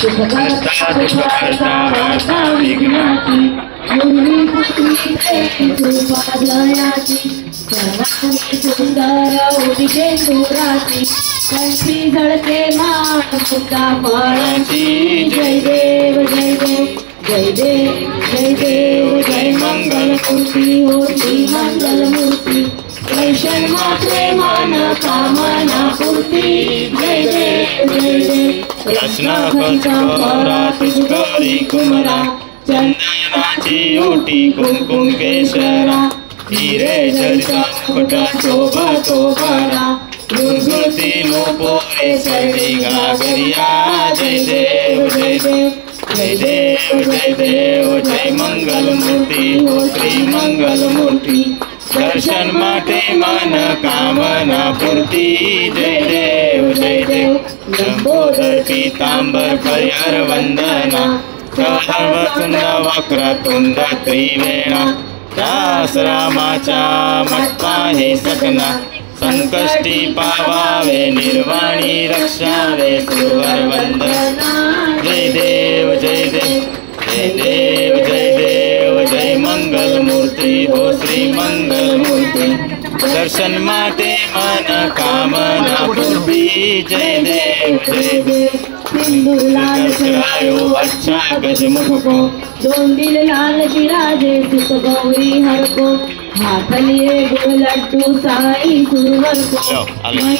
सुखकर्ता वार्ता विघ्नाची मुरली पुत्री कृपा दयाची सर्वांनी सुंदर उदितेंदुराची कंठी झळके मान मुक्ता फळाची जय देव जय देव जय देव जय देव जय मंगल मूर्ती होती मंगल मूर्ती वैष्णव मात्रे मन कामना पूर्ती जय देव जय देव रचना पंचकोरा पुष्करी कुमरा चंदनाची ओटी कुंकुम केशरा हिरे जडिता मुकुटा शोभतो बरा गुळगुळती नूपुरे सरडी घागरिया जय देव जय देव जय देव जय देव जय मंगल मूर्ती हो श्री मंगल मूर्ती दर्शन माटे मन कामना पूर्ती जय देव जय देव लंबोदर पीतांबर परिहर वंदना सर्वसुंद वक्रतुंड त्रिवेणा दास रामाचा मत्ता हे सकना संकष्टी पावावे निर्वाणी रक्षावे सुरवर वंदना जय देव जय देव जय देव जय देव जय मंगल मूर्ती हो श्री मंगल मूर्ती दर्शन माटे मन कामना पूर्ती जय देव जय देव सिंदूर लाल चढ़ायो अच्छा गजमुख को दोन दिल लाल बिराजे सुत गौरी हर को हाथ लिए गो लड्डू साई सुरवर को